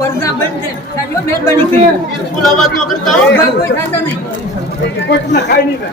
पर्दा बंद है साडियो मेहरबानी की बिल्कुल आवाज न करता हूं कोई खाता नहीं कुछ ना खाई नहीं मैं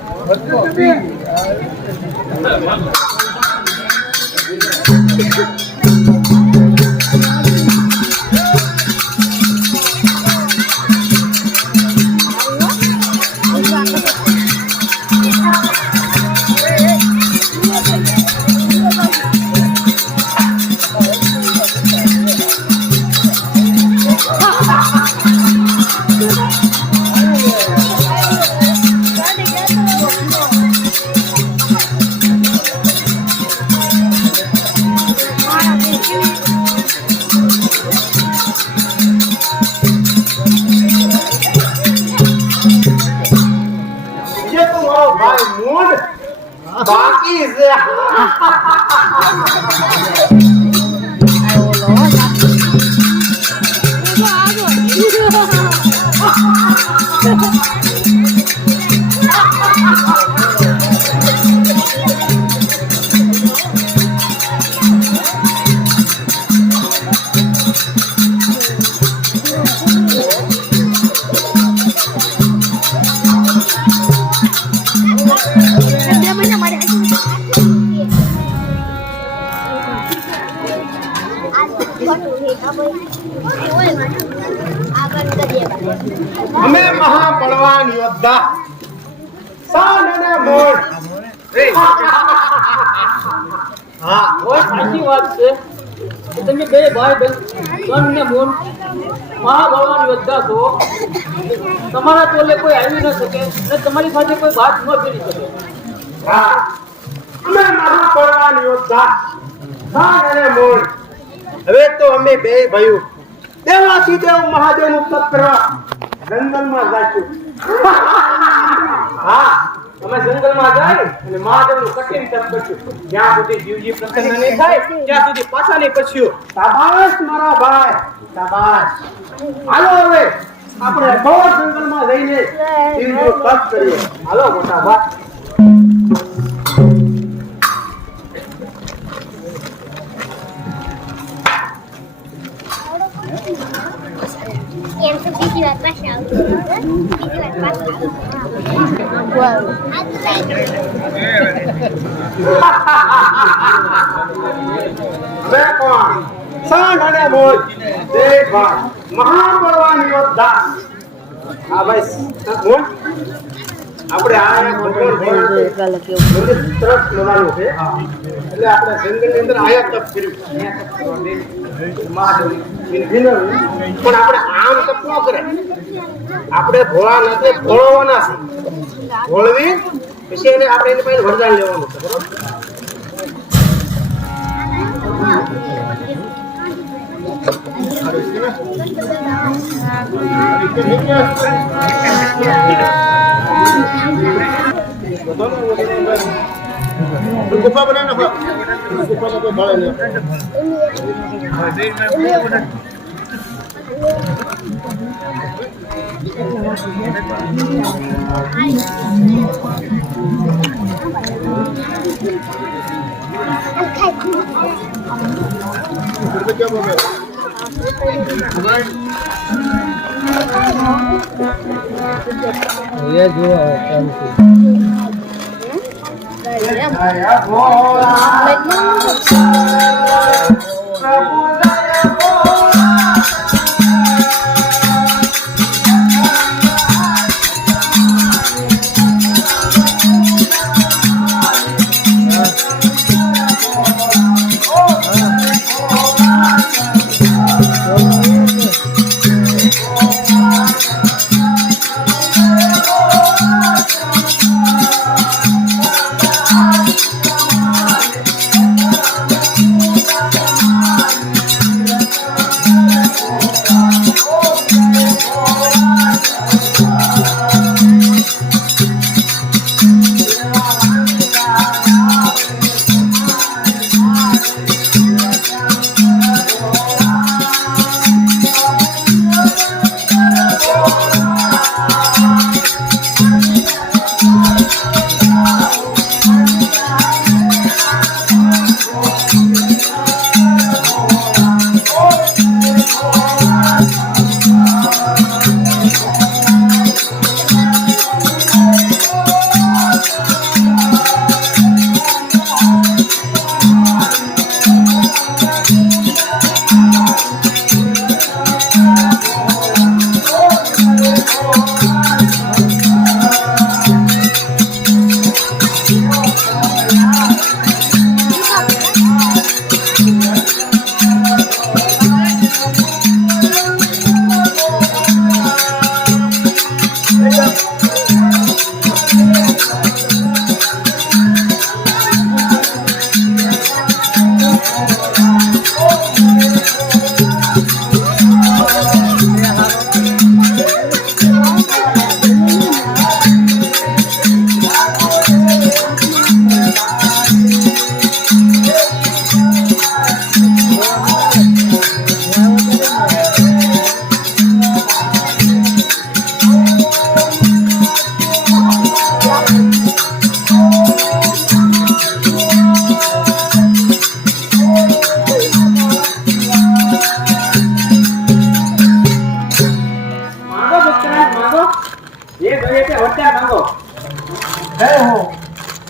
बाकी से અમે મહાબળવાન યોદ્ધા સાન અને મોડ હા ઓય સાચી વાત છે તમે બે ભાઈ સાન અને મોડ મહાબળવાન યોદ્ધા છો તમારા તોલે કોઈ આવી ન શકે અને તમારી પાસે કોઈ વાત ન કરી શકે હા અમે મહાબળવાન યોદ્ધા સાન અને મોડ હવે તો અમે બે ભાઈઓ દેવાથી દેવ મહાદેવનું તપ કરવા જંગલમાં જાશું હા અમે જંગલમાં જાય અને મહાદેવનું કઠિન તપ કરશું જ્યાં સુધી જીવજી પ્રસન્ન નહીં થાય ત્યાં સુધી પાછા નહીં પછ્યો શાબાશ મારા ભાઈ શાબાશ હાલો હવે આપણે ઘોર જંગલમાં જઈને જીવજીનું તપ કરીએ હાલો મોટા ભાઈ Yang sebiji buat pasal. Biji buat pasal. Wow. બેકોણ સાન અને મોજ દેવા મહાબળવાન યોદ્ધા આ બસ કોણ આપણે આ ભગવાન ભગવાન તરફ લેવાનું છે એટલે આપણે જંગલની અંદર આયા તપ કર્યું મહાદેવ પણ આપણે આમ તપ ન કરે આપણે ભોળા નથી ભોળવાના છે ભોળવી પછી એને આપણે એની પાસે વરદાન લેવાનું છે બરોબર गुफा बनाना गुफा का कोई भाड़ा नहीं क्या बोल रहे ये जो Jaya Bhola Prabhu Jaya Bhola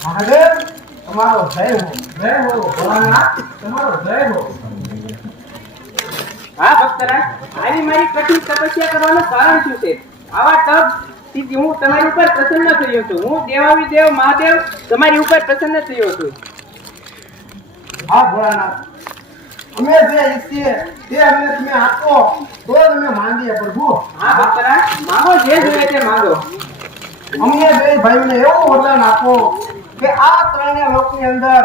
Mahadev તમારો જય હો ભોળાનાથ તમારો જય હો. હા ભક્તરાજ, આની મારી કઠિન તપસ્યા કરવાનું કારણ શું છે? આવા તપ થી હું તમારી ઉપર પ્રસન્ન થયો છું. હું દેવાવિદેવ મહાદેવ તમારી ઉપર પ્રસન્ન થયો છું. હા ભોળાનાથ, અમે જે ઈચ્છીએ તે અમને તમે આપો તો જ અમે માંગીએ પ્રભુ. હા ભક્તરાજ, માંગો જે જોઈએ તે માંગો. અમને બે ભાઈઓને એવું વરદાન આપો કે આ ત્રણેય લોકની અંદર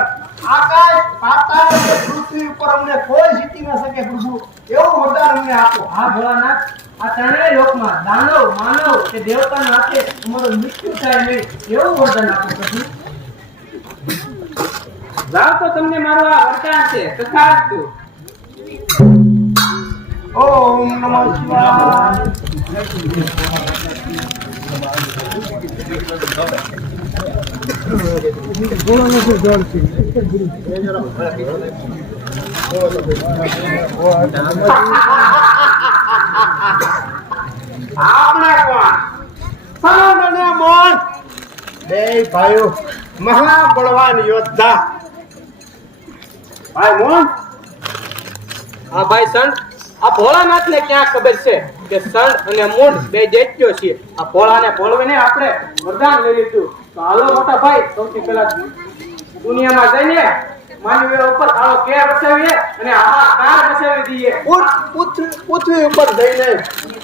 આકાશ પાતાળ અને પૃથ્વી ઉપર અમને કોઈ જીતી ન શકે પ્રભુ, એવું વરદાન અમને આપો. હા ભોળાનાથ, આ ત્રણેય લોકમાં દાનવ માનવ કે દેવતાના હાથે તમારું મૃત્યુ થાય નહીં એવું વરદાન આપો પ્રભુ. જાઓ તો તમને મારું આ વરદાન છે. તથાસ્તુ. ઓમ નમઃ શિવાય. આપણે કોણ? સાંડ અને મોન બે ભાઈઓ મહાબળવાન યોદ્ધા. ભાઈ મોન, હા ભાઈ સંત, આ ભોળાનાથ ને ક્યાં ખબર છે કે સંત અને મૂળ બે દૈત્યો છે. આ ભોળાને ભોળવીને આપણે વરદાન લઈ લીધું. તો હાલો મોટા ભાઈ, સૌથી પહેલા દુનિયામાં જઈને માનવીઓ ઉપર આવો કેર બસાવીએ અને આવા કાર બસાવી દઈએ. પૃથ્વી ઉપર જઈને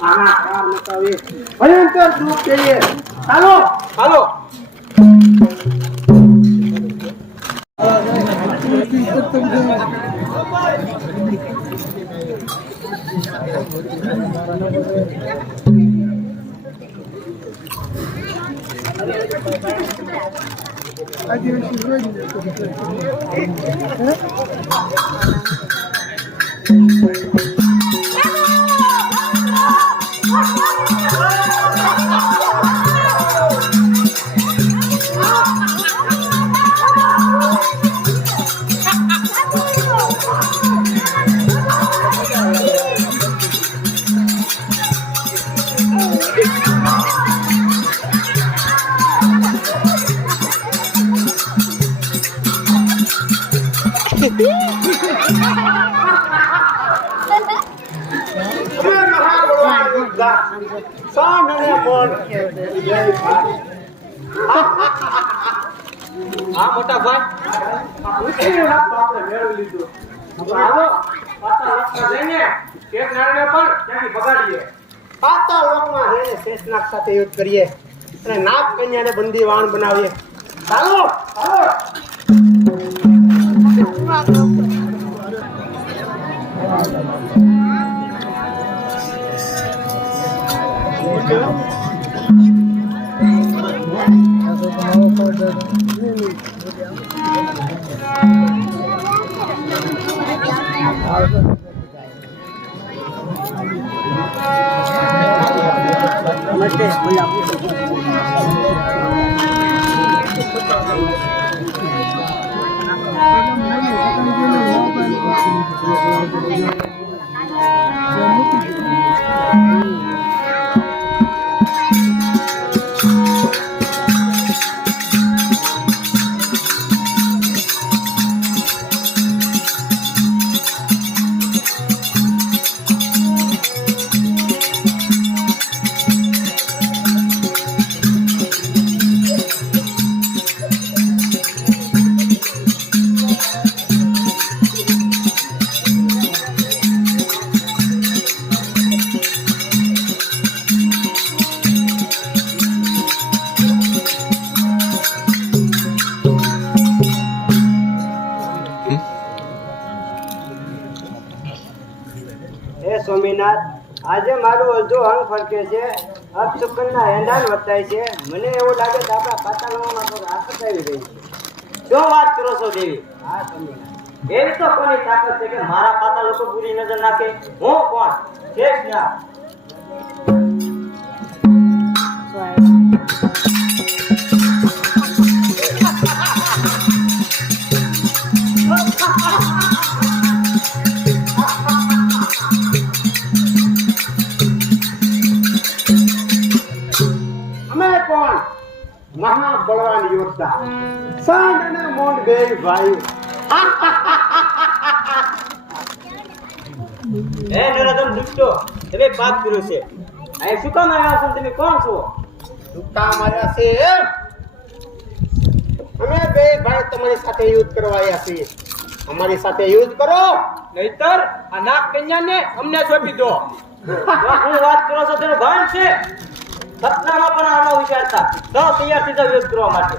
આના કાર બસાવીએ. ભયંકર દુઃખ કહીએ. હાલો હાલો. સાંડ અને મોન જય ભાઈ. હા મોટા ભાઈ, આપણે મેળવી લીધું. હાલો પાછા લખવા જઈને એક નારને પણ ત્યાંથી ભગાડીએ. પાતાળ લોકમાં જઈને શેષનાગ સાથે યુદ્ધ કરીએ અને નાગ કન્યાને બંદીવાન બનાવીએ. ચાલો ચાલો. સ્વામીનાથ, આજે મારું અડધું અંગ ફરકે છે, અપશુકનના હેંડાણ વર્તાય છે. મને એવું લાગે કે આપણા પાતાળમાં કોઈ આફત આવી ગઈ છે. શું વાત કરો છો દેવી? હા સ્વામીનાથ. એવી તો કોની તાકાત છે કે મારા પાતા લોકો પૂરી નજર નાખે? હું કોણ? શેષનાગ. અમે કોણ? મહાબળવાન યોદ્ધા સાંડ અને મોંડ બે ભાઈ હે નરાધમ દુષ્ટો, તમે પાપ કર્યું છે. આ શું કામ આવ્યા છો? તમે કોણ છો? દુક્કા માર્યા છે એમ? અમે બે ભાઈ તમારી સાથે યુદ્ધ કરવા આવ્યા છીએ. અમારી સાથે યુદ્ધ કરો. નહીતર આ નાગ કન્યાને અમને સોંપી દો. હું વાત કરો છો તેનો ભાન છે? સપનામાં પણ આનો વિચારતા તો તૈયાર થઈ જાવ યુદ્ધ કરવા માટે.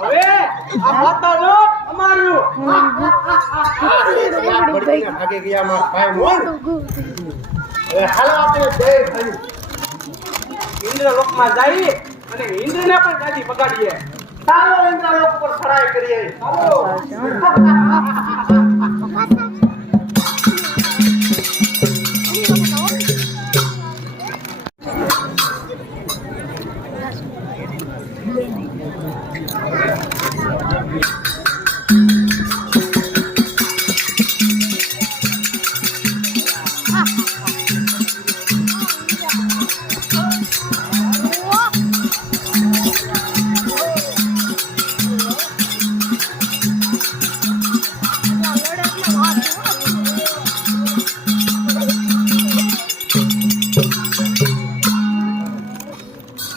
હવે આ પાતાળો અમારું. ભાગી ગયા મારા ભાઈ મોંડ. હવે હાલો આપણે બે ભાઈ ઇન્દ્રલોકમાં જઈ અને ઇન્દ્રને પણ ગાદી બગાડીએ. ચાલો ઇન્દ્રલોક પર ચડાઈ કરીએ.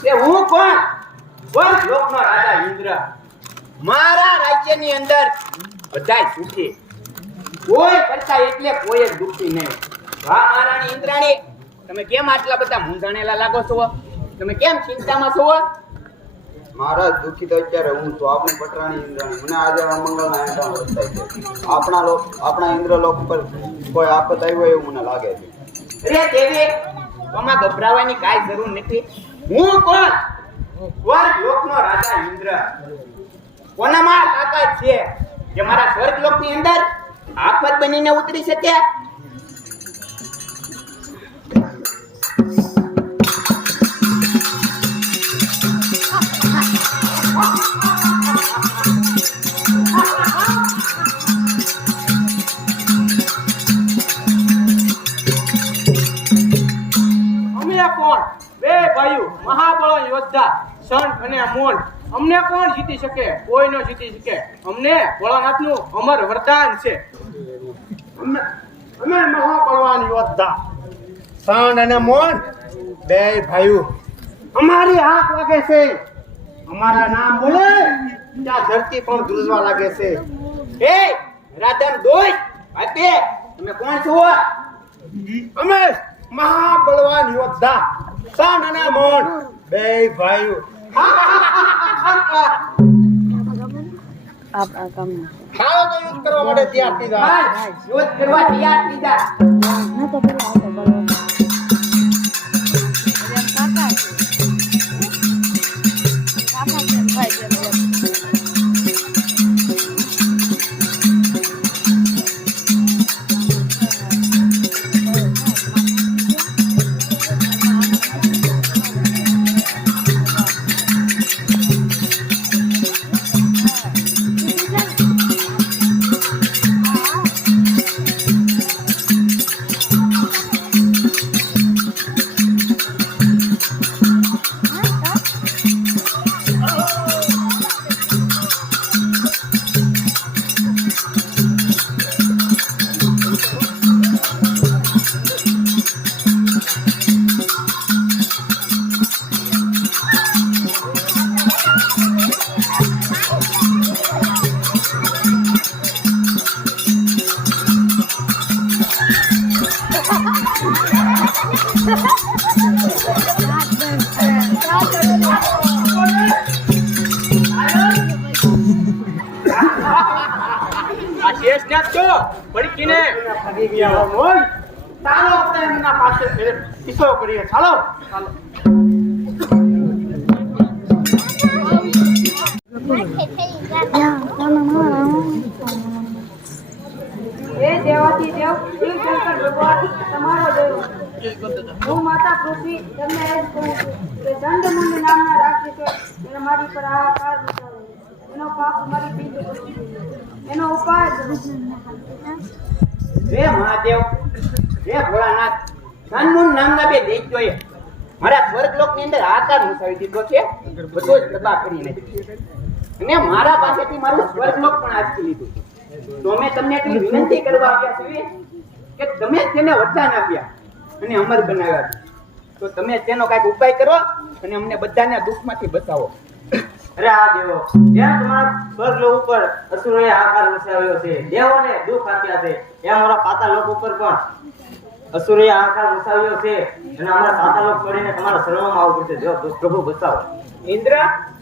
એ હું કોણ? લોકનો રાજા ઇન્દ્ર. મારા રાજ્યની અંદર બધાય સુખી, કોઈ કરતા એટલે કોઈ જ દુખી નહીં. વાહ મહારાણી ઇન્દ્રાણી, તમે કેમ આટલા બધા મૂંઝાણેલા લાગો છો? તમે કેમ ચિંતામાં છો? મહારાજ દુઃખી તો અત્યારે હું છું. આપણી પટરાણી ઇન્દ્રાણી મને આજે અમંગળના હેઠળ વર્તાય છે. આપણા ઇન્દ્રલોક પર કોઈ આફત આવી હોય એવું મને લાગે છે. અરે દેવી, આમાં ગભરાવાની કાંઈ જરૂર નથી. હું કોણ? સ્વર્ગ લોકનો રાજા ઇન્દ્ર. કોનામાં તાકાત છે કે મારા સ્વર્ગ લોકની અંદર આફત બનીને ઉતરી શકે? અમે કોણ? બે ભાઈઓ મહાબળો યોદ્ધા સંત અને મોંડ. અમને કોણ જીતી શકે? કોઈ ન જીતી શકે. અમને ભોળાનાથનું અમર વરદાન છે. અમે મહાબળવાન યોદ્ધા સાંડ અને મોંડ બે ભાઈઓ. અમારી આંખ લાગે છે. અમારા નામ બોલે ત્યાં ધરતી પણ ધ્રુજવા લાગે છે. એ રાધન દોષ આપે, તમે કોણ છો? અમે મહાબળવાન યોદ્ધા સાંડ અને મોંડ બે ભાઈઓ. ચાલો તો યુદ્ધ કરવા માટે તૈયાર થઈ જાઓ. યુદ્ધ કરવા તૈયાર થઈ જા. નાખજો પડકીને. ભાગી ગયા હો મોજ. ચાલો આપણે એમના પાસે કિસ્સો કરીએ. ચાલો ચાલો. હે દેવાથી દેવ શિવ શંકર ભગવાન તમારો દેવ હું માતા પૃથ્વી તમને એ જ કહું છું કે ચંડમુંડ નામના રાક્ષસે એને મારી પર હાહાકાર મચાવ્યો. એનો પાપ મારી પીઠે પડી ગયો. એનો ઉપાય કરો. હે મહાદેવ, હે ભોળાનાથ, કાનમુન નામના બે દૈત્યોએ મારા સ્વર્ગલોકની અંદર આકાર મુસાવી દીધો છે. બધો જ તબાહ કરી નાખ્યો અને મારા પાસેથી મારું સ્વર્ગલોક પણ આંચકી લીધું. તો અમે તમને એટલી વિનંતી કરવા આવ્યા છીએ કે તમે તેને વરદાન આપ્યા અને અમર બનાવ્યા છે. તો તમે તેનો કાંઈક ઉપાય કરો અને અમને બધાને દુઃખમાંથી બચાવો. અરે આ દેવો, જ્યાં તમારા સ્વર્ગલોક ઉપર અસુરોએ આકાર મચાવ્યો છે, દેવોને દુઃખ આપ્યા છે, ત્યાં અમારા પાતાલોક ઉપર પણ અસુરોએ આકાર મચાવ્યો છે અને અમારા પાતાલોક છોડીને તમારા શરણોમાં આવવું પડશે. જો પ્રભુ બચાવો. ઇન્દ્ર,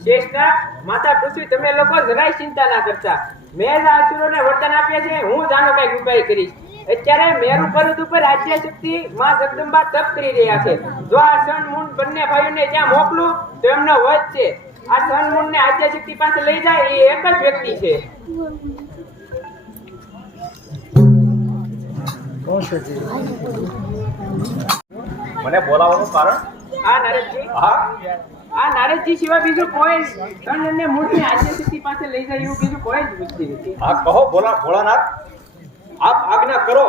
શ્રેષ્ઠ, માતા પૃથ્વી, તમે લોકો જરાય ચિંતા ના કરતા. મેં જ આ અસુરોને વરદાન આપ્યા છે. હું જ આનો કંઈક ઉપાય કરીશ. અત્યારે મેરુ પર્વત ઉપર આદ્ય શક્તિ માં જગદંબા તપ કરી રહ્યા છે. જો આ સન મૂન બંને ભાઈઓને ત્યાં મોકલું તો એમનો વધ છે. આ સન મૂન ને આદ્ય શક્તિ પાસે લઈ જાય એ એક જ વ્યક્તિ છે. મને બોલાવવાનું કારણ? આ નારદજી, આ નારદજી સિવાય બીજું કોઈ સન અને મૂન ને આદ્ય શક્તિ પાસે લઈ જાય એવું બીજું કોઈ જ વ્યક્તિ નથી. હા, કહો ભોળાનાથ. આપ આજ્ઞા કરો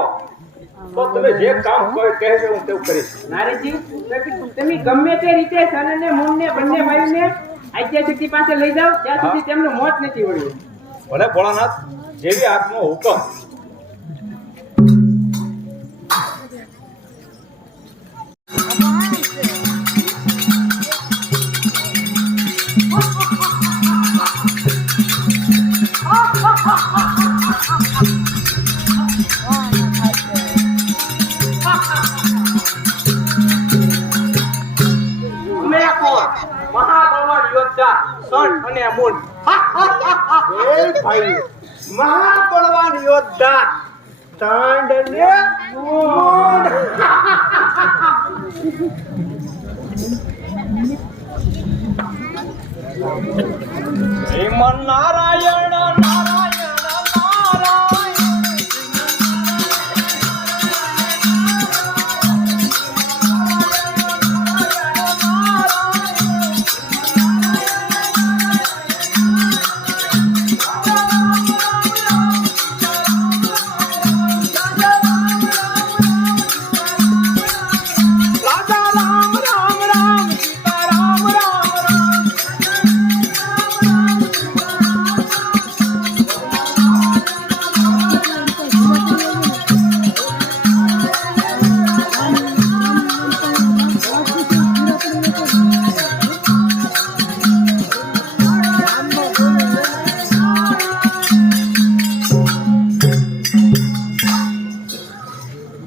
તો તમે જે કામ કહેજો હું તેવું કરીશ. નારદજી, તમે ગમે તે રીતે સન અને મૂન ને બંને ભાઈઓને આદ્ય શક્તિ પાસે લઈ જાઓ ત્યાં સુધી તેમનું મોત નથી વળ્યું. ભલે ભોળાનાથ, જેવી આપનો હુકમ. મહાબળવાન યોદ્ધા સન અને મૂન. એ ભાઈ મહાબળવાન યોદ્ધા તાંડ ને મૂંડ. શ્રીમન નારાયણ નારાયણ નારાયણ. રાજા રામ રામ રામ, સીતા રામ રામ રામ.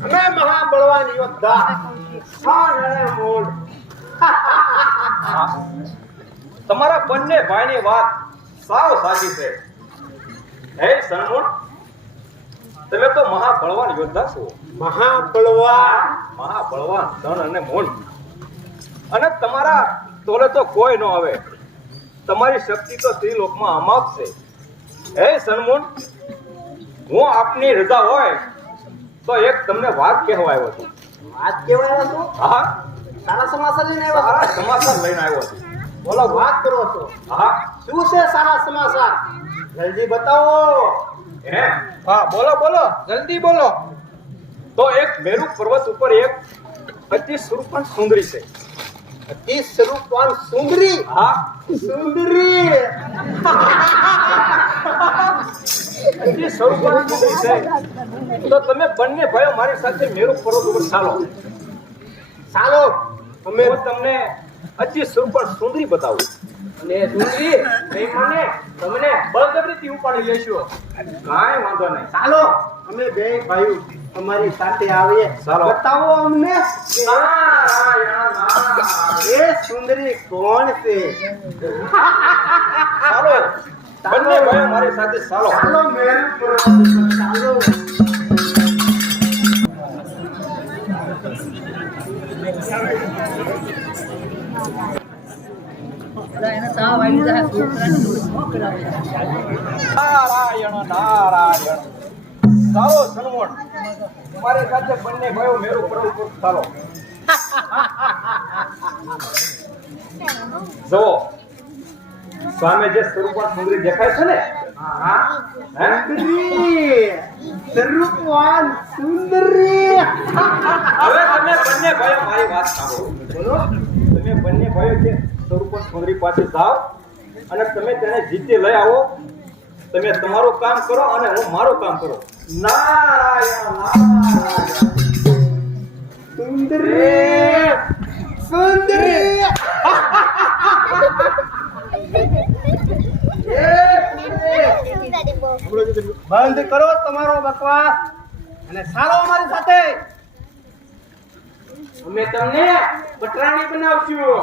અમે મહાબળવાન યોદ્ધા સન અને મૂંડ. તમારા બંને ભાઈની વાત સાવ સાચી છે. હે સનમૂન, તમે તો મહાબળવાન યોદ્ધા છો. મહાબળવાન મહાબળવાન સન અને મૂન. અને તમારા તોલે તો કોઈ ન આવે. તમારી શક્તિ તો ત્રિલોકમાં અમાપ છે. હે સનમૂન, હું આપની રજા હોય તો એક તમને વાત કહેવા આવ્યો છું. વાત કેવાય છો? હા, સારા સમાચાર લઈને આવ્યા સારા સમાચાર લઈને આવ્યો છું. છો? બોલો, વાત કરો છો. હા, શું છે સારા સમાચાર? જલ્દી બતાવો. એમ હા, બોલો બોલો, જલ્દી બોલો. તો એક મેરુ પર્વત ઉપર એક અતિ સુરપણ સુંદરી છે. અતિ સ્વરૂપવાન સુંદરી. હા, સુંદરી. અતિ સુરપણ સુંદરી છે. તો તમે બંને ભાઈઓ મારી સાથે મેરુ પર્વત ઉપર ચાલો. ચાલો અમે હું તમને અતિ સુરપણ સુંદરી બતાવું. અને સુંદરી, નહીં માને તમને બળજબરીથી ઉપાડી લેશો. કાંઈ વાંધો નહીં. ચાલો અમે બે ભાઈઓ તમારી સાથે આવીએ. ચાલો. બતાવો અમને એ સુંદરી કોણ છે. ચાલો બંને ભાઈઓ મારી સાથે ચાલો. ચાલો મેરું પરવાની ચાલો. નારાયણ નારાયણ. ચાલો સનમોણ, મારી સાથે બંને ભાઈઓ મેરુ પર્વત પર ચાલો. જુઓ, સામે જે સ્વરૂપવાન સુંદરી દેખાય છે ને, હે? સુંદરી, સ્વરૂપવાન સુંદરી. હવે તમે બંને ભાઈઓ મારી વાત સાંભળો. બોલો, તમે બંને ભાઈઓ જે સ્વરૂપવાન સુંદરી પાસે જાઓ અને તમે તેને જીતે લઈ આવો. તમે તમારું કામ કરો અને હું મારું કામ કરું. નારાયણ નારાયણ. સુંદરી, સુંદરી. બંધ કરો તમારો બકવાસ અને ચાલો અમારી સાથે. અમે તમને પટરાણી બનાવશું.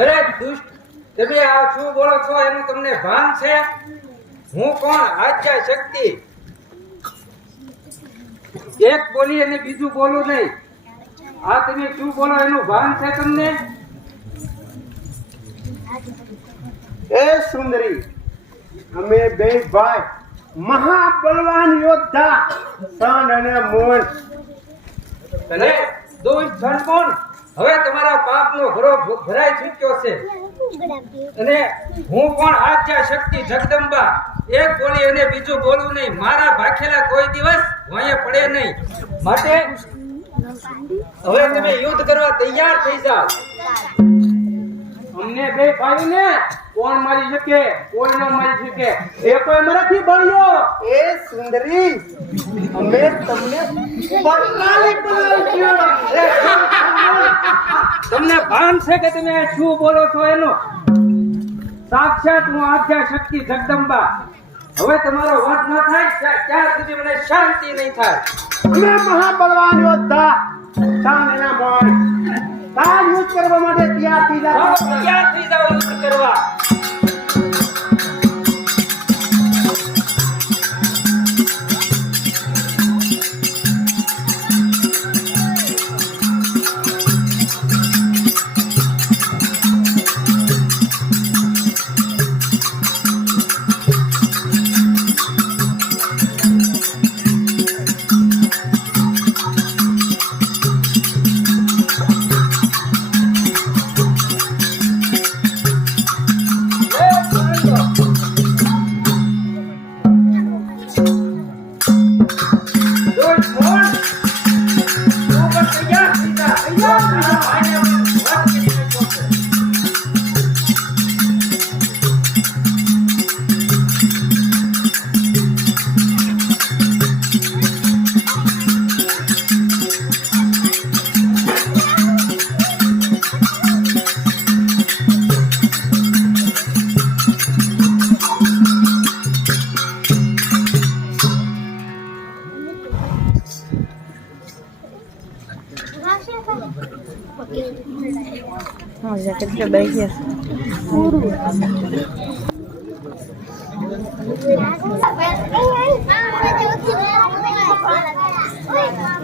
અરે દુષ્ટ, તમે આ શું બોલો છો એનું તમને ભાન છે? હું કોણ? આદ્ય શક્તિ. એક બોલી અને બીજું બોલું નહીં. આ તમે શું બોલો એનું ભાન છે તમને? એ સુંદરી, અમે બે ભાઈ મહાબલવાન યોદ્ધા સણ અને મોન. અને દુષ્ટ જનકોણ, હવે તમારા પાપનો ઘરો ભરાઈ ચૂક્યો છે. અને હું કોણ? આદ્ય શક્તિ જગદંબા. એક બોલી અને બીજું બોલવું નહીં. મારા ભાખેલા કોઈ દિવસ વાંયે પડે નહીં. માટે હવે તમે યુદ્ધ કરવા તૈયાર થઈ જાઓ. અમને બે ભાઈને કોણ મારી શકે? કોઈ ન મારી શકે. એ કોઈ મરાઠી બળ્યો. એ સુંદરી, અમે તમને પટરાણી બનાવીશું. તમને ભાન છે કે તમે શું બોલો છો એનું? સાક્ષાત હું આદ્ય શક્તિ જગદંબા. હવે તમારો વધ ન થાય ત્યાં સુધી મને શાંતિ નહીં થાય. અમે મહાબલવાન યોદ્ધા સણ અને મોન તાર યુદ્ધ કરવા માટે તૈયાર થઈ જાઓ. તૈયાર થઈ જાઓ યુદ્ધ કરવા.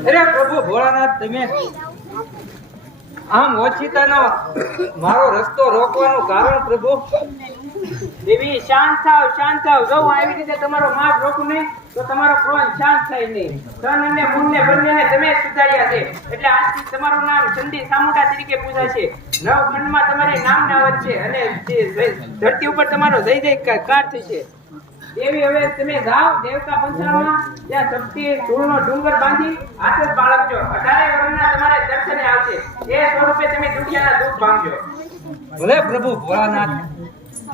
અરે પ્રભુ ભોળાનાથ, તમે આમ ઓછીતાનો મારો રસ્તો રોકવાનું કારણ પ્રભુ? દેવી શાંત થાવ, શાંત થાવ. જો હું આવી રીતે તમારો માર્ગ રોકું નહીં તો તમારો ક્રોધ શાંત થાય નહીં. તન અને મુનને બંનેને તમે સુધાર્યા છે એટલે આજથી તમારું નામ ચંડી સામુંડા તરીકે પૂજાશે. નવ ખંડમાં તમારી નામના વચ્ચે અને ધરતી ઉપર તમારો જય જયકાર થશે. દેવી હવે તમે જાઓ દેવતા પંચાળમાં, ત્યાં શક્તિ ધૂળનો ડુંગર બાંધી હાથ જ બાળકજો. 18 વર્ષના તમારે દર્શને આવશે. એ સ્વરૂપે તમે દુનિયાના દુઃખ ભાંગજો. ભલે પ્રભુ ભોળાનાથ,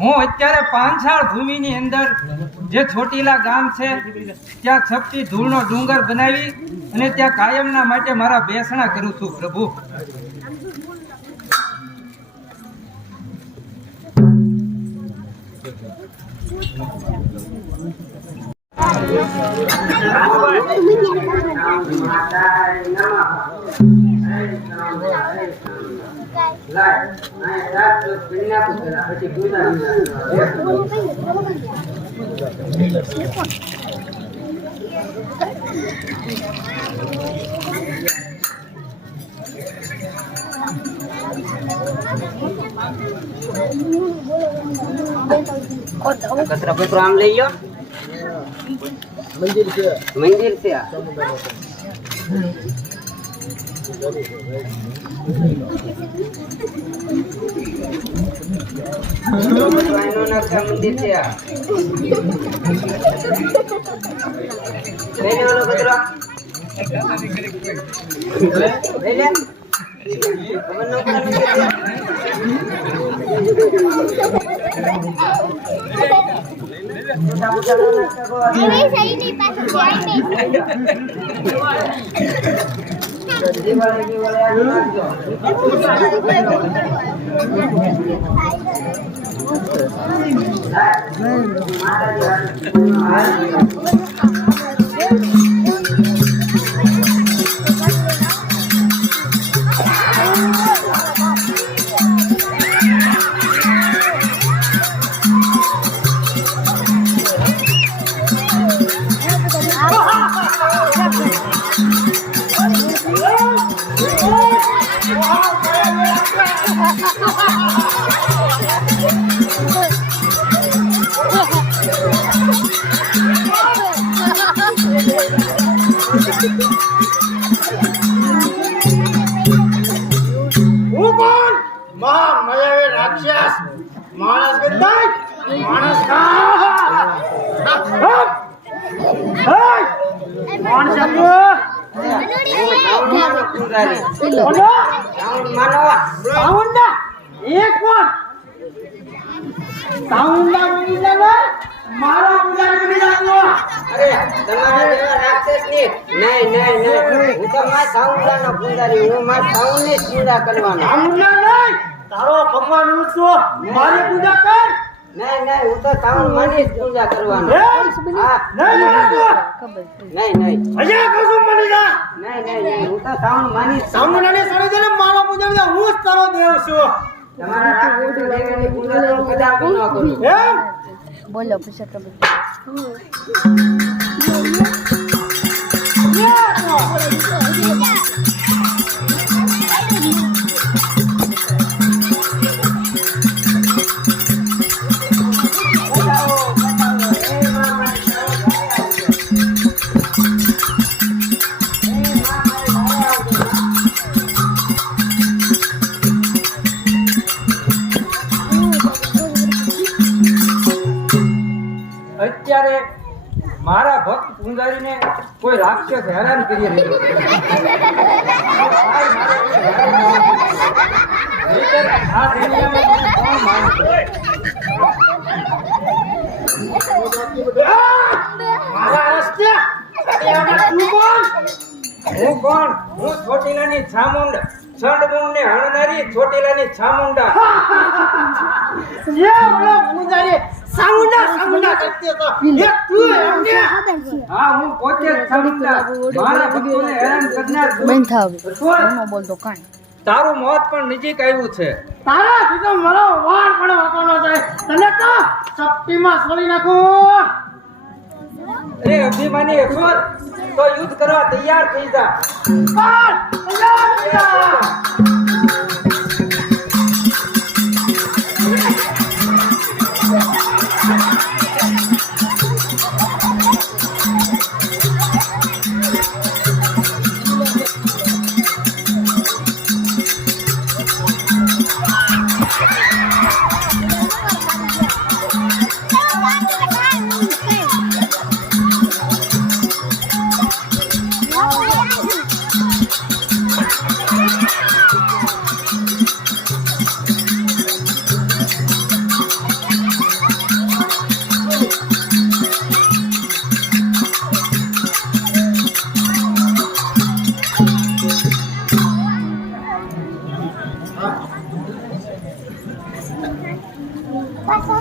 હું અત્યારે પાંચાળ ભૂમિની અંદર જે ચોટીલા ગામ છે ત્યાં શક્તિ ધૂળનો ડુંગર બનાવી અને ત્યાં કાયમના માટે મારા બેસણા કરું છું પ્રભુ. કચરા પત્રો આમ લઈ લો. મંદિર છે આ. ભગવાનનું નકશા મંદિર છે આ. લઈ લે ઓલો કચરો. લઈ લે. ભગવાનનું મંદિર છે. હું કોણ? મહા મયાવી રાક્ષસ માણસ ગંધાય માણસ કોણ છે તું? મારા પૂજારી બની જાતો. અરે તમારા જેવા રાક્ષસ ની નહીં નહીં નહીં હું તો મારા સાઉન્ડના પૂજારી હું મારા સાઉન્ડની જ પૂજા કરવાનો. સાઉન્ડના નહીં, તારો ભગવાન હું છું, મારી પૂજા કર. નહીં નહીં હું તો સાઉન્ડ માની જ પૂજા કરવાનો. હે? હા નહીં મને તું. નહીં નહીં હજી કશું મળી જા. નહીં નહીં નહીં હું તો સાઉન્ડ માની જ. સાઉન્ડના ને સરે છે ને મારો પૂજારી હું જ તારો દેવ છું. તમારા રાક્ષસ દેવીની પૂજા તો કદાપી ન કરું. એમ? બોલો પછી ખબર. અત્યારે મારા ભક્ત પૂંજારીને કોઈ રાક્ષસ હેરાન કરી રહ્યો છે. નહીંતર આ દુનિયામાં મને કોણ માનશે? મારા રસ્તે તું કોણ? હું કોણ? હું ચોટીલાની ચામુંડ, છંડમુંડ ને હણનારી ચોટીલાની ચામુંડા. ये वाला पूजारी सामुंडा करते तो ये तू है हमने. હા હું પોતે જ ચામુંડા, મારા ભક્તોને હેરાન કરનાર છું. બંધ થાવ છોડ. ન બોલતો કાંઈ. તારું મોત પણ નજીક આવ્યું છે. તારા થી તો મારો વાર પણ વાપરનો જાય. તને તો સપ્તીમાં છોડી નાખું. એ અભિમાની અસુર, તો યુદ્ધ કરવા તૈયાર થઈ જા. પણ તૈયાર થઈ જા.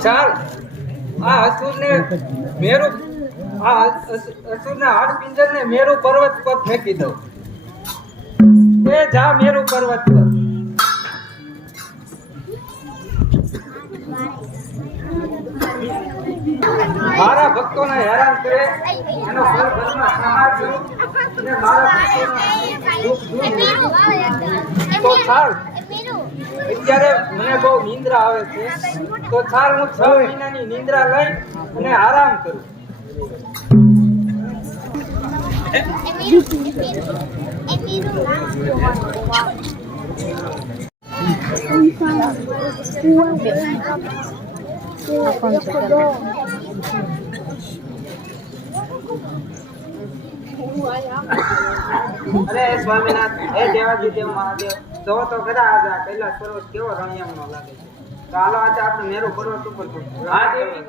ચાલ આ અસુરને અસુરના હાડપિંજરને મેરુ પર્વત પર ફેંકી દો. એ જા મેરુ પર્વત પર. મારા ભક્તોને હેરાન કરે એનો ફળ ઘરમાં સમાર કરું અને મારા ભક્તોના દુઃખ દૂર કરું. તો ચાલ, અત્યારે મને બહુ નિંદ્રા આવે છે, તો ચાલ હું 6 મહિનાની નિંદ્રા લઈ અને આરામ કરું. અરે સ્વામિનાથ, હે દેવાજી દેવ મહાદેવ, જોવો તો ખરા આજે આ કૈલાસ પર્વત કેવો રણિયામણો લાગે છે. તો હાલો આજે આપણે મેરુ પર્વત ઉપર જઈએ. હા દેવી,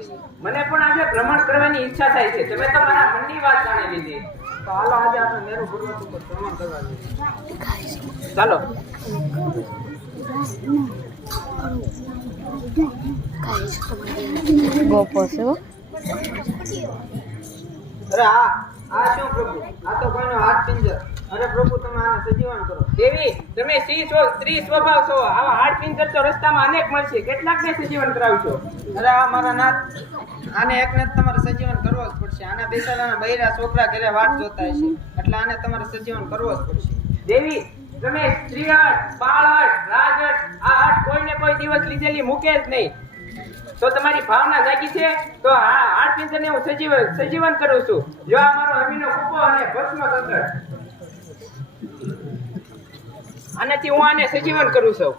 મને પણ આજે ભ્રમણ કરવાની ઈચ્છા થાય છે. તમે તો મારા મનની વાત જાણી લીધી. તો હાલો આજે આપણે મેરુ પર્વત ઉપર ભ્રમણ કરવા જઈએ. ચાલો. અરે આ શું પ્રભુ, આ તો કોઈનો હાથ પિંજર. અરે પ્રભુ તમે આને સજીવન કરો. દેવી, તમે સ્ત્રી સ્વભાવ છો. આવા હાડ પિંજર તો રસ્તામાં અનેક મળશે. કેટલાકને સજીવન કરાવશો? અરે આ મારા નાથ, આને એકને જ તમારે સજીવન કરવો જ પડશે. આને બેસાડાના બૈરા છોકરા ઘરે વાટ જોતા હશે, એટલે આને તમારે સજીવન કરવો જ પડશે. દેવી, તમે સ્ત્રીહટ, બાળહટ, રાજહટ, આ હટ કોઈને કોઈ દિવસ લીધેલી મૂકે જ નહીં. તો તમારી ભાવના જાગી છે તો આ હાડ પિંજરને હું સજીવન કરું છું. જો આ મારો અમીનો કૂપો અને ભસ્મ કંકર, આનાથી હું આને સજીવન કરું છું.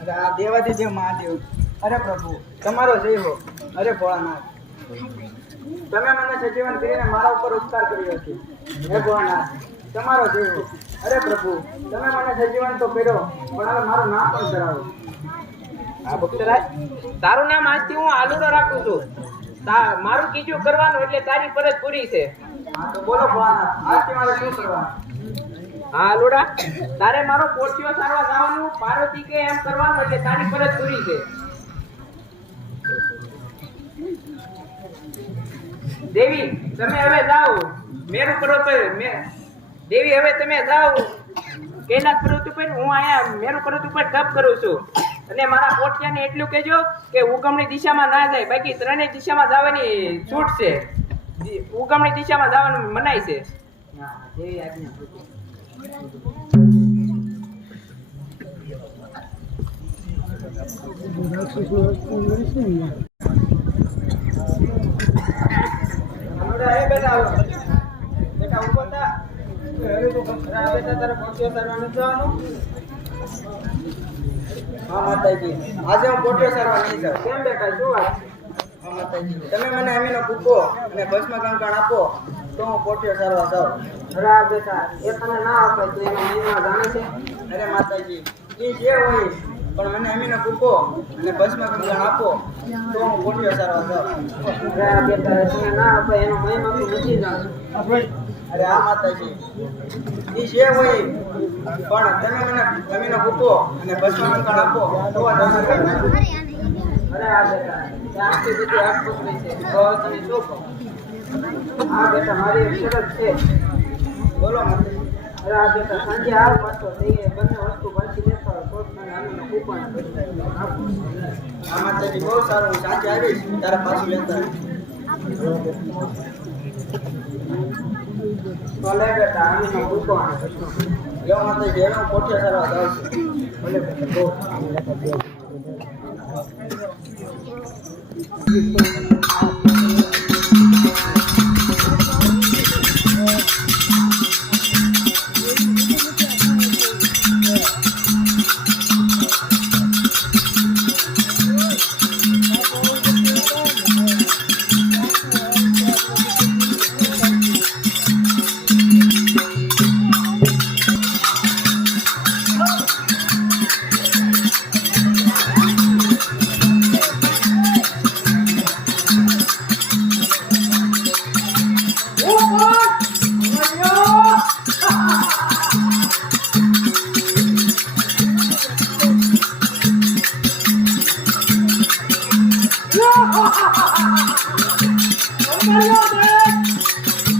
અરે આ દેવાથી દેવ મહાદેવ, અરે પ્રભુ તમારો જય હો. અરે ભોળાનાથ, તમે મને સજીવન કરીને મારા ઉપર ઉપકાર કર્યો છે. હે ભોળાનાથ, તમારો જય હો. અરે પ્રભુ તમે મને સજીવન તો કર્યો, પણ હવે મારું નામ પણ કરાવો. આ ભક્તરાજ, તારું નામ આજથી હું આલુડો રાખું છું. મારું કીધું કરવાનું એટલે તારી ફરજ પૂરી છે. હા તો બોલો ભોળાનાથ, આજથી મારે શું કરવાનું? હા આલુડા, તારે મારો પોઠિયો સારવા જવાનું, પાર્વતી કે એમ કરવાનું એટલે તારી ફરજ પૂરી છે. દેવી, તમે હવે જાઓ મેરુ પર્વત પર. દેવી, હવે તમે જાઓ કૈલાસ પર્વત ઉપર. હું અહીંયા મેરુ પર્વત ઉપર તપ કરું છું. અને મારા પોઠિયાને એટલું કહેજો કે ઉગમણી દિશામાં ના જાય, બાકી ત્રણેય દિશામાં જવાની છૂટ છે. ઉગમણી દિશામાં જવાનું મનાય છે. હા દેવી આજ્ઞા પ્રભુ. હમણાં એ બેટા આવો. બેટા ઉભો થા. અરે આ બેટા તારે પોઠિયો સારવા નથી જવાનું? હા માતાજી, આજે હું પોઠિયો સારવા નહીં જાઉં. કેમ બેટા, શું વાત છે? હા માતાજી, તમે મને અમીનો કૂપો અને ભસ્મ કંકણ આપો તો હું પોઠિયો સારવા જાઉં. અરે આ બેટા, એ તને ના આપે તો એનો મહિમા જાણે છે? અરે માતાજી, એ જે હોય, પણ મને અમીનો કૂપો અને ભસ્મ કંકણ આપો તો હું પોઠિયો સારવા જાઉં. અરે આ બેટા, તમે ના આપે એનો મહિમા તો નથી જાણતો. અરે આ માતાજી, એ જે હોય, પણ તમે મને અમીનો કૂપો અને ભસ્મ કંકણ આપો તો જ અમે કરીશું. અરે આ બેટા, આખી બધી આગ પકડી છે, તો તમે શું કહો? હા બેટા, મારી એક શરત છે. બોલો માતાજી. અરે આ બેટા, સાંજે આવ પાછો તે બંને વસ્તુ પાછી લેતા હોય તો જ મને અમીનો કૂપો અને ભસ્મ કંકણ આપો. હા માતાજી, બહુ સારું, હું સાંજે આવીશ તારા પાછું લેતા. તો લે બેટા, અમીનો કૂપો અને ભસ્મ કંકણ. એવો માતાજી, એનો પોઠિયો સારવા જાઉં છું. ભલે બેટા, બહુ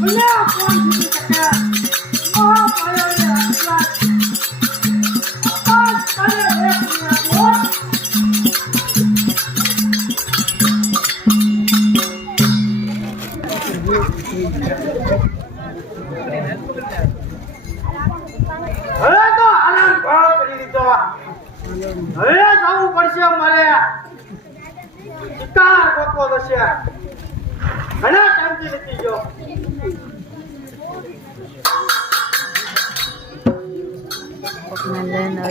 મને કોણ જીતી શકે મહામાયાને આશીર્વાદ આકાશ અને એક દુનિયા હવે તો આનંદ ભાવ કરી દીધો હવે જવું પડશે મારે શિકાર ગોતવો થશે ઘણા ટાઈમથી નથી ગયો अपना लेना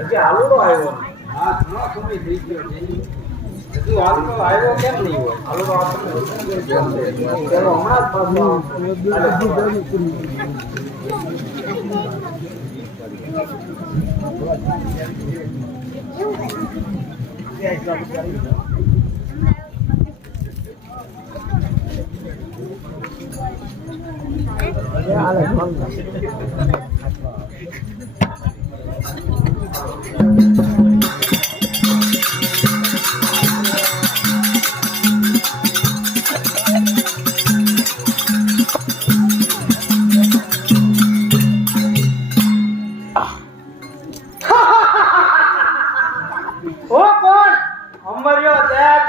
હજી આલુડો આવ્યો હા ઘણો સમય થઈ ગયો હજી આલુડો આવ્યો કેમ નહીં હોય આલુડો આપણને ચલો હમણાં જ ઓ કોણ અમર્યો દેવ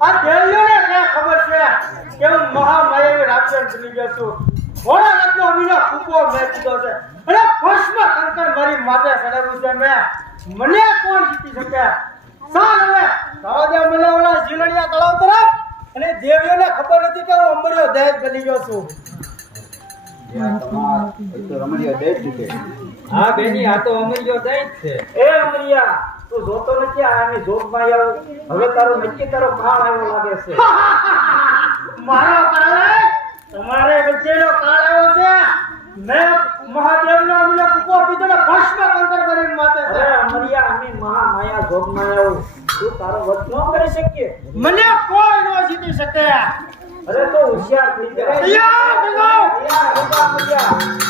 આ દેવીઓને ક્યાં ખબર છે કે હું મહામાયાવી રાક્ષસ બની ગયો છું ઘોડા રત્નો અમીનો કૂપો મેં કીધો છે અને ભસ્મ કંકર મારી માથે ચડાવ્યું છે મને કોણ જીતી શકે ચાલ હવે સહદેવ મને ઓલા જીલડિયા તળાવ તરફ અને દેવીઓને ખબર નથી કે હું અમર્યો દેવ બની ગયો છું રમણીય દેશ છે હા બેની આ તો અમરિયો દઈ જ છે એ અમરિયા તું જોતો નથી આની જોગમાં આવું હવે તારો નક્કી તારો કાળ આવ્યો લાગે છે મારો કાળ તમારે વચ્ચેનો કાળ આવ્યો છે મેં મહાદેવનો અમને કૂપો પીધો ને ભસ્મ કંકર કરીને માથે છે અરે અમરિયા અમે મહામાયા જોગમાં આવું તું તારો વધ ન કરી શકીએ મને કોઈ ન જીતી શકે અરે તો હોશિયાર થઈ જાય યા બોલો અમરિયા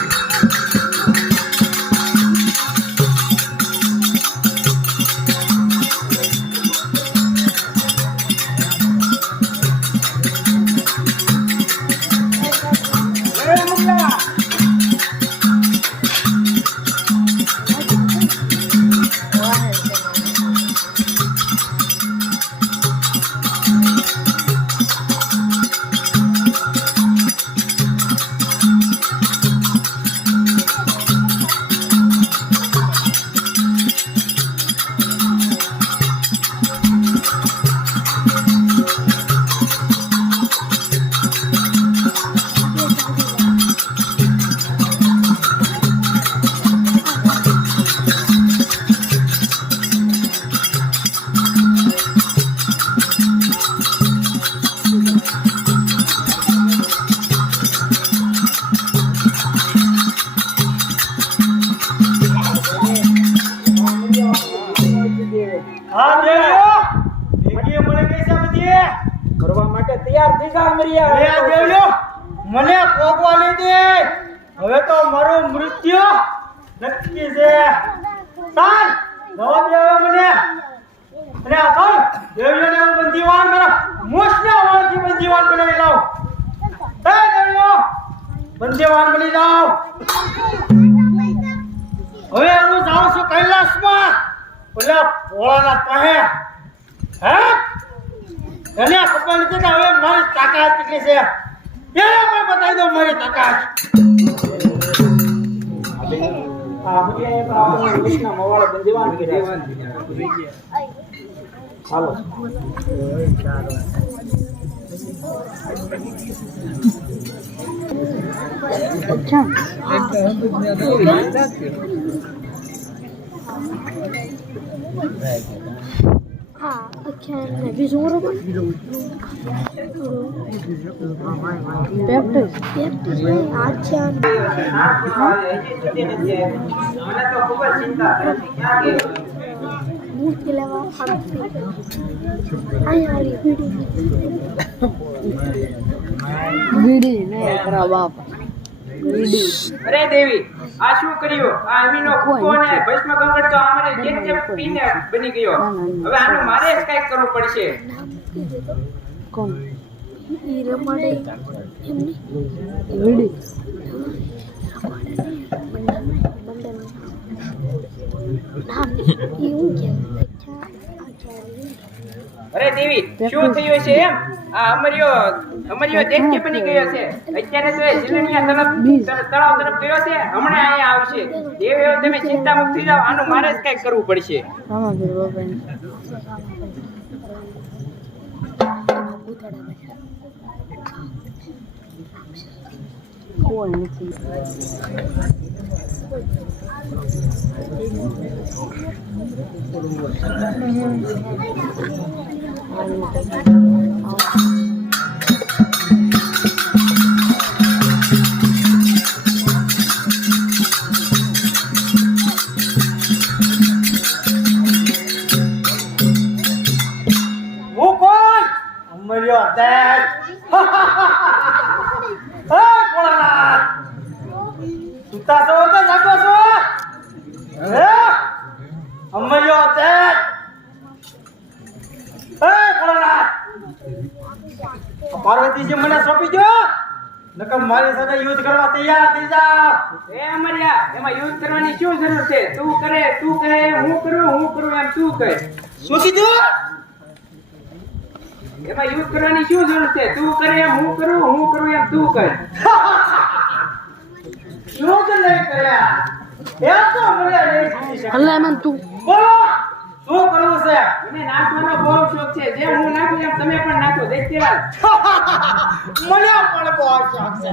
હા દેવ્યો ભેગી મને કૈસા બધી કરવા માટે તૈયાર થઈ જા અમરિયા લે દેવ્યો મને પોગવા નહીં દે હવે તો મારું મૃત્યુ નક્કી છે ચાલ દવા દેવા મને અને આ ચાલ દેવ્યોને હું બંદીવાન મારા મોસના વાળથી બંદીવાન બનાવી લાવ એ દેવ્યો બંદીવાન બની જાવ હવે હું જાઉં છું કૈલાસમાં ઓલા ભોળાના પાસે હે એને ખબર નથી કે હવે મારી તાકાત કેટલી છે એને પણ બતાવી દો મારી તાકાત અમરિયાએ પણ આપણને વિષ્ણુ મવાળે બંદીવાન કર્યા હાલો हाँ अच्छा भी जोर अच्छा મને તો ખૂબ જ ચિંતા થાય છે ક્યાં ગયો मुंह के अलावा आई वीडियो नहीं करा बाप અરે દેવી, આ શું કર્યું? આ અમીનો કૂપો ને ભસ્મ ગંગડ તો અમારે જેમ પીને બની ગયો. હવે આનું મારે જ કંઈક કરવું પડશે. કોણ ઈ રમાડે એમની વિડી અરે દેવી, શું થયું છે એમ? આ અમરિયો દેખકે બની ગયો છે. અત્યારે તો એ જીલણિયા તળાવ તરફ ગયો છે. હમણાં અહીંયા આવશે. દેવી, તમે ચિંતા મુક્ત થઈ જાઓ. આનું મારે જ કંઈક કરવું પડશે. કોઈ નથી હું કોણ? અમરિયો દેખ. હે ભોળાનાથ, સુતા છો કે જાગો છો? હે અમરિયો દેખ. હે ભોળાનાથ, પાર્વતીજી મને સોંપી દો, નકર મારી સાથે યુદ્ધ કરવા તૈયાર થઈ જાઓ. એ અમરિયા, એમાં યુદ્ધ કરવાની શું જરૂર છે? તું કહે, હું કરું એમ તું કહે. શું કીધું? એમાં યુદ્ધ કરવાની શું જરૂર છે? તું કરે એમ હું કરું એમ તું કહે. યુદ્ધ નહીં કર્યા એ તો મને નહીં જીતી શકે. હલ્લા મન તું બોલો, શું કરવું છે? મને નાચવાનો બહુ શોખ છે. જેમ હું નાખું એમ તમે પણ નાચો. દેખતેવાલ. મને પણ બહુ શોખ છે.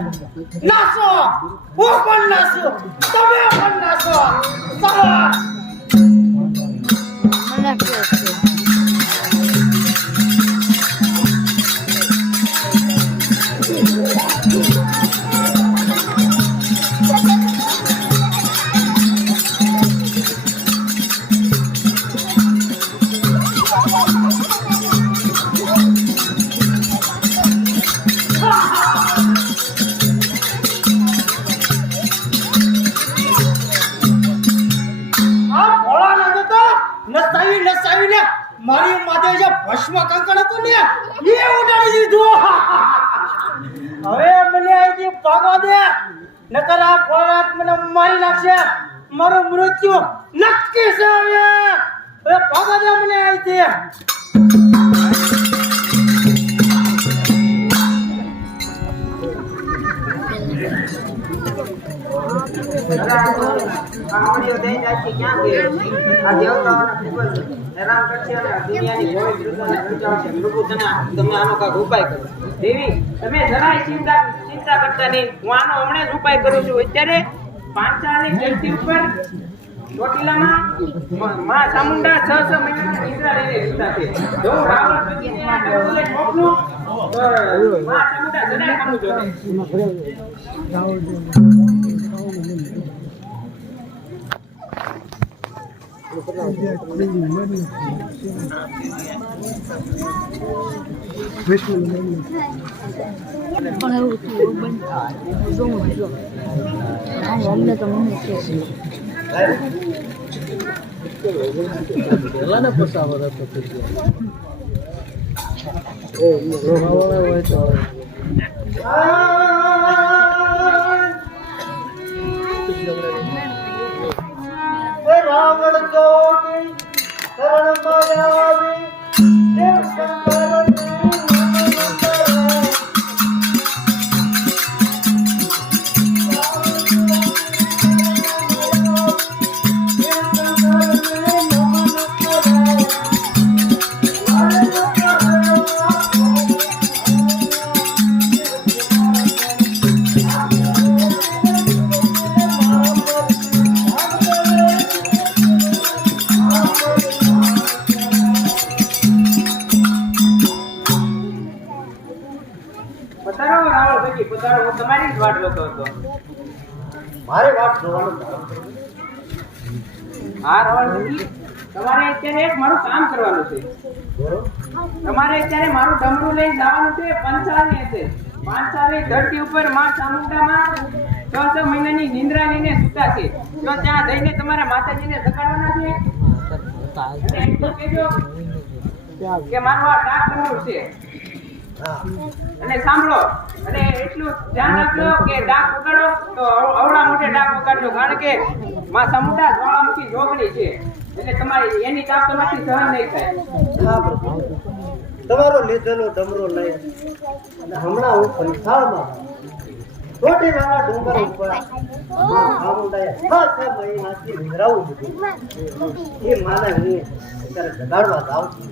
નાચો, હું પણ નાચું, તમે પણ નાચો. ચાલો. મને કે છે આ ભોળાનાથ હતો, નચાવીને મારી માથે જે ભસ્મ કંકણ હતું ને એ ઉડાડી દીધું. હવે મને અહીંથી ભાગવા દે, નકર આ ભોળાનાથ મને મારી નાખશે. મારું મૃત્યુ નક્કી છે. હવે ભાગવા દે મને અહીંથી. દેવી, તમે જરાય ચિંતા કરતા નહીં. હું આનો હમણાં જ ઉપાય કરું છું. અત્યારે પાંચાળની ધરતી ઉપર ચોટીલામાં માં ચામુંડા 6 મહિના નિદ્રા લઈને જીવતા છે. જો હું રાવણ પતિને આ ડગલે મોકલું તો માં ચામુંડા જરાય કામું જોશે. પણ એવું થયું બંધ જોઉં જો હા અમને તો મને કે છે પેલા ને પસાવર હતો એ રોવાવાળા હોય તો રાવણ જોગી શરણ માં આવી દેવ શંકર પધારો રાવણ ભગી, પધારો. હું તમારી જ વાટ જોતો હતો. મારે વાત જોવાનું કારણ હા રાવણ ભગી, તમારે અત્યારે એક મારું કામ કરવાનું છે. તમારે અત્યારે મારું ડમરું લઈને જવાનું છે પંચાળની હશે. પાંચાળની ધરતી ઉપર માં ચામુંડામાં 6 6 મહિનાની નિંદ્રા લઈને સૂતા છે. જો ત્યાં જઈને તમારા માતાજીને જગાડવાના છે અને એટલું કહેજો કે મારો આ ડાક ડમરું છે. અને સાંભળો અને એટલું ધ્યાન રાખજો કે ડાક વગાડો તો અવળા મોટે ડાક વગાડજો, કારણ કે માં સમુદ્ર જ્વાળામુખી જોગણી છે એટલે તમારી એની તાપ તમારાથી સહન નહીં થાય. હા પ્રભુ, તમારો લીધેલો ડમરો લઈ અને હમણાં હું સંસારમાં ચોટીલાના ડુંગર ઉપર માં ચામુંડાએ 6 મહિનાથી નિંદ્રાવું દીધું. એ માને હું અત્યારે જગાડવા જાઉં છું.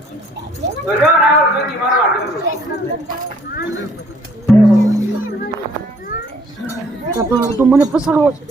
તો જો રાવણ જોગી મારો આ ડમરું. તું મને પસંદ છે.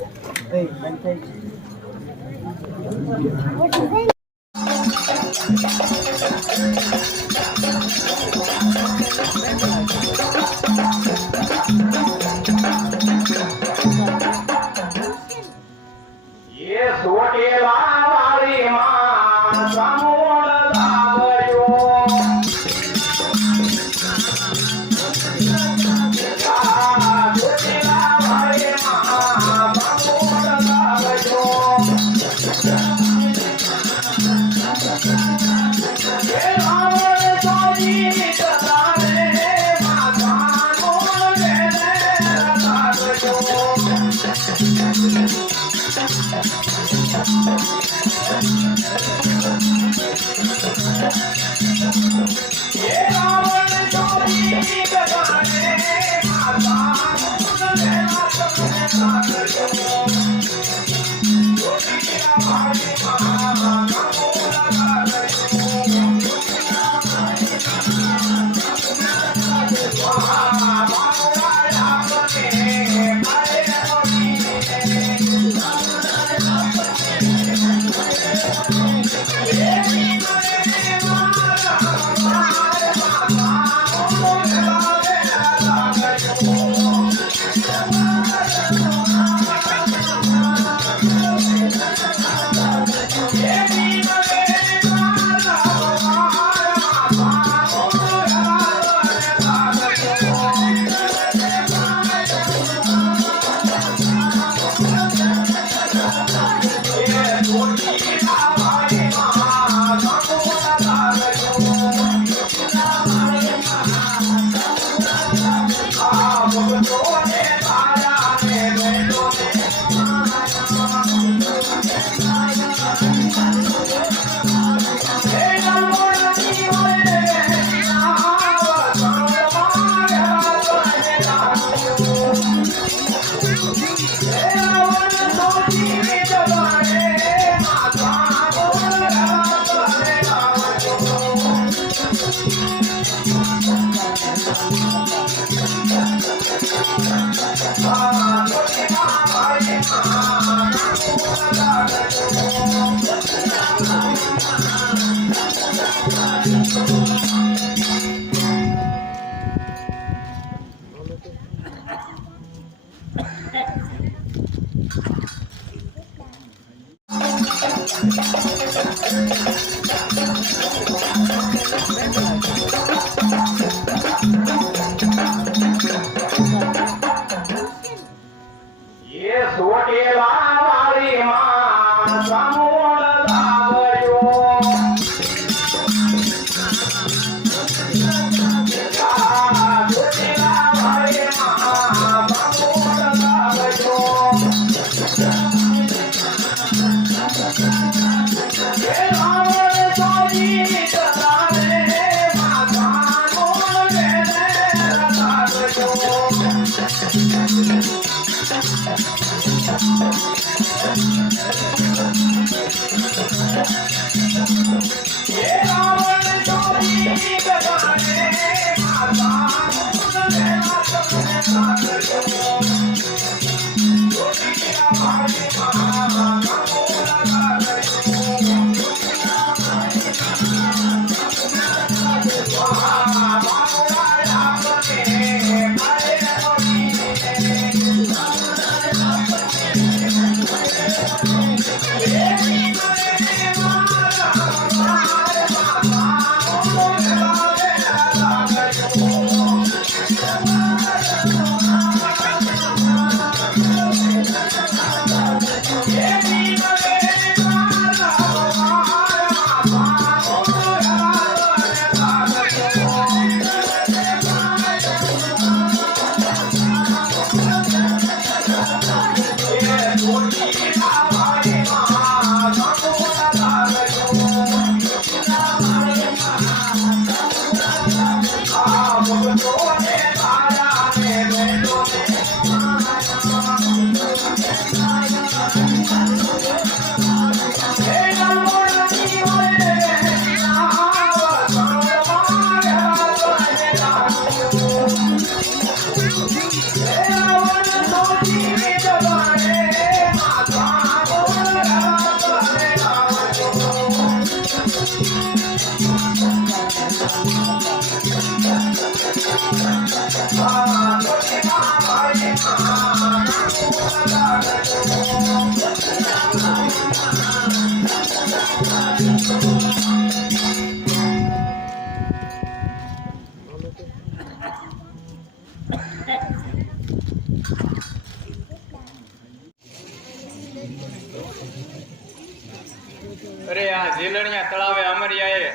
લીલણિયા તળાવે અમરિયાએ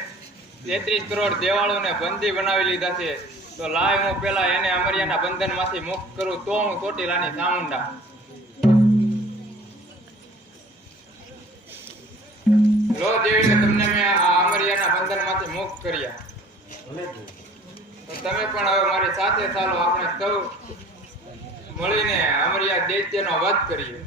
33 કરોડ દેવાળોને બંદી બનાવી લીધા છે. તો લાય હું પેલા એને અમરિયાના બંધનમાંથી મુક્ત કરું તો હું ચોટીલાની ચામુંડા. લો દેવીને તમને મેં આ અમરિયાના બંધનમાંથી મુક્ત કર્યા. તો તમે પણ હવે મારી સાથે ચાલો, આપણે સૌ મળીને અમરિયા દૈત્યનો વધ કરીએ.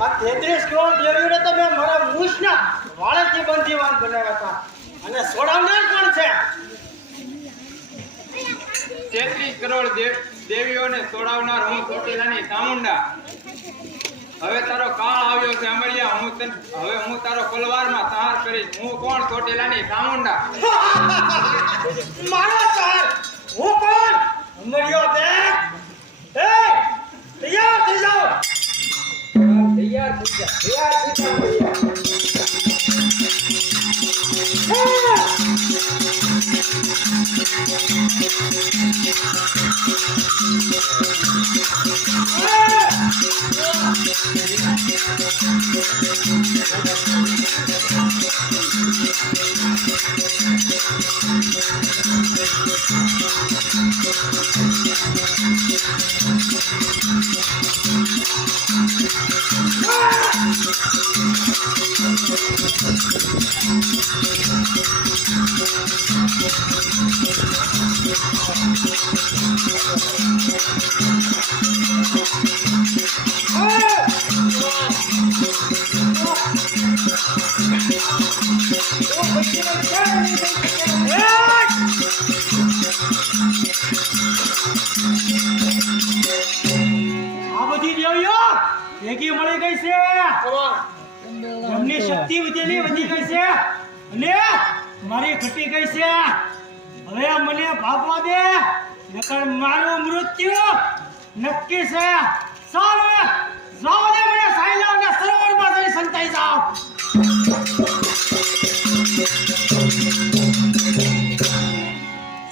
આ 33 કરોડ દેવીઓને તો મેં મારા મૂછના વાળેથી બંધીવાન બનાવ્યા હતા, અને છોડાવનાર કોણ છે? 33 કરોડ દેવીઓને છોડાવનાર હું ચોટીલાની ચામુંડા. હવે તારો કાળ આવ્યો છે અમરિયા, હવે હું તારો પલવારમાં સંહાર કરીશ. હું કોણ? ચોટીલાની ચામુંડા. મારો સર હું કોણ? અમરિયો દેખ. એ તૈયાર થઈ જાઓ. તૈયાર થઈ જા. આ બધી દેવીઓ ભેગી મળી ગઈ છે, એમની શક્તિ વધી ગઈ છે અને મારી ઘટી ગઈ છે. હવે મને ભાગવા દે, નકર મારું મૃત્યુ નક્કી છે. ચાલો જાઓ દે મને સાયલાના સરોવરમાં જઈ સંતાઈ જાઓ.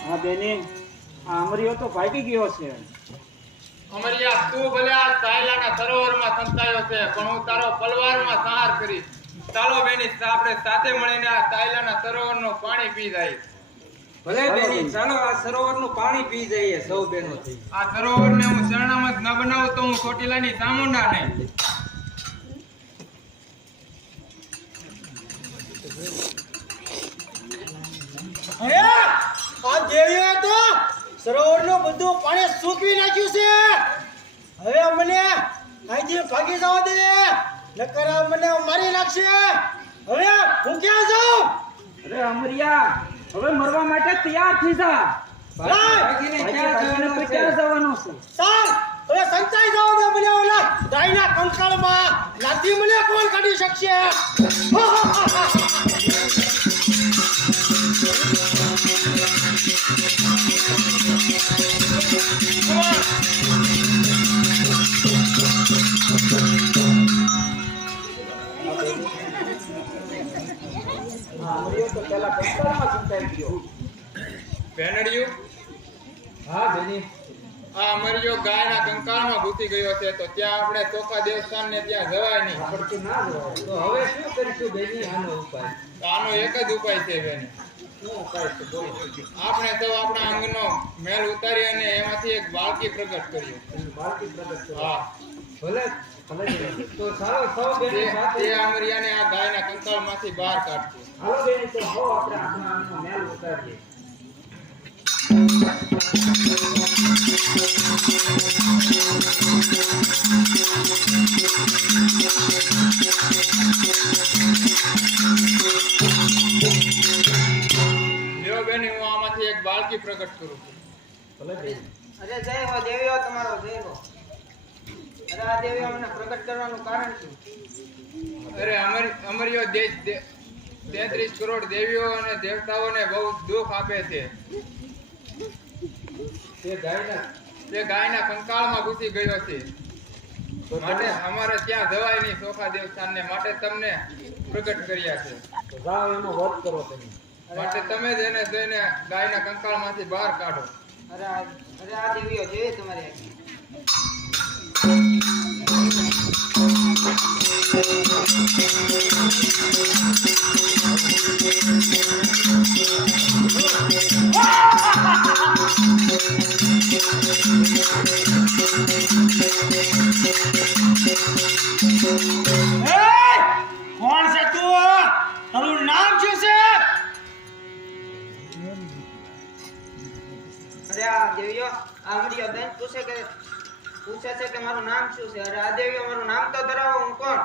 હા બેની, આ અમરિયો તો ભાગી ગયો છે. અમરિયા તું ભલે આ સાયલાના સરોવરમાં સંતાયો છે, પણ હું તારો પલવારમાં સંહાર કરીશ. ચાલો બેની, આપણે સાથે મળીને આ સાયલાના સરોવરનું પાણી પી જાય. ભલે બેની, ચાલો આ સરોવરનું પાણી પી જઈએ સૌ બહેનો થઈ. આ સરોવરને હું શરણામત ન બનાવું તો હું ચોટીલાની ચામુંડા નહીં. અરે આ દેવીએ તો સરોવરનું બધું પાણી સૂકવી નાખ્યું છે. હવે મને અહીંથી ભાગી જવા દે, નકર આ મને મારી નાખશે. હવે હું ક્યાં જાઉં? અરે અમરિયા, હવે મરવા માટે તૈયાર થઈ જા. ભાગીને ક્યાં જવાનું છે? ક્યાં જવાનું છે? ચાલ હવે સંતાઈ જાવ દે મને. ઓલા ગાયના કંકાળમાં લાથી મને કોણ કાઢી શકશે? ભેનડિયું, હા બેની, આ અમરિયો ગાયના કંકાળમાં ઘૂસી ગયો છે, તો ત્યાં આપણે ચોખા દેવસ્થાનને ત્યાં જવાય નહીં. પડતું ના જવાય. તો હવે શું કરીશું બેની આનો ઉપાય? તો આનો એક જ ઉપાય છે બેની. શું ઉપાય છે બોલો? આપણે તો આપણા અંગનો મેલ ઉતારી અને એમાંથી એક બાળકી પ્રગટ કરીએ. બાળકી પ્રગટ કરો. હા, ભલે ભલે. તો ચાલો સૌ બેનો સાથે તે અમરિયાને આ ગાયના કંકાળમાંથી બહાર કાઢશે. હાલો બેની, તો હો આપણે આપણા આનો મેલ ઉતારીએ. લ્યો બેની, હું આમાંથી એક બાળકી પ્રગટ કરું છું. ભલે બેની. અરે જય હો દેવીઓ, તમારો જય હો. અરે આ દેવીઓ મને પ્રગટ કરવાનું કારણ શું? અરે અમરિયો 33 કરોડ દેવીઓ અને દેવતાઓને બહુ દુઃખ આપે છે. તે ગાયના કંકાળમાં ઘૂસી ગયો છે. માટે અમારે ત્યાં જવાય નહીં ચોખા દેવસ્થાનને, માટે તમને પ્રગટ કર્યા છે. માટે તમે જ એને જોઈને ગાયના કંકાળમાંથી બહાર કાઢો. અરે આ દેવીઓ જોઈએ તમારી કોણ છે તું? તારું નામ શું છે? અરે આ દેવીઓ આ મળ્યો બેન પૂછે છે કે મારું નામ શું છે. અરે આ દેવીઓ મારું નામ તો ધરાવો. હું કોણ?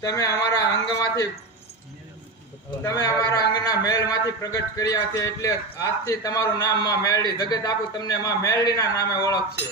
તમે અમારા અંગના મેળમાંથી પ્રગટ કર્યા છે, એટલે આજથી તમારું નામ માં મેળડી. જગત આખું તમને માં મેળડીના નામે ઓળખશે.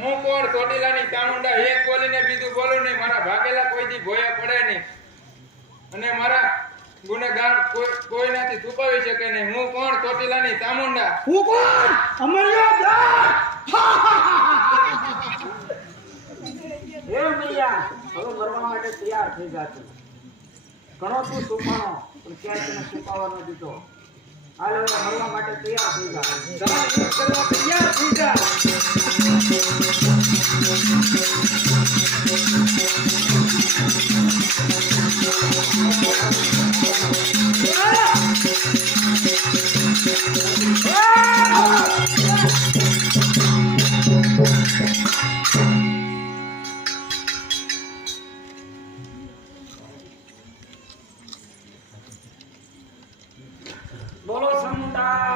હું કોણ? ચોટીલાની ચામુંડા. એક બોલીને બીજું બોલું નહીં. મારા ભાગેલા કોઈ દી ભોય પડે નહીં, અને મારા ગુનેગાર કોઈનાથી છુપાવી શકે નહીં. હું કોણ? ચોટીલાની ચામુંડા. હું કોણ? અમરિયો દાસ. હે મૈયા હવે મરવા માટે તૈયાર થઈ જાતું. ઘણો તું છુપાણો પણ ક્યાંય તને છુપાવવા ન દીધો. હાલ હવે મરવા માટે તૈયાર થઈ જા. તૈયાર થઈ જા. બોલો સમુદાય.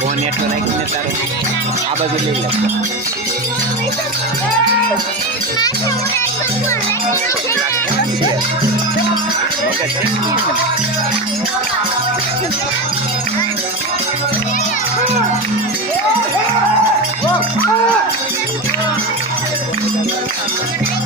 ફોન એટલો નાખીને તારો આ બાજુ લઈ લે. Thank you.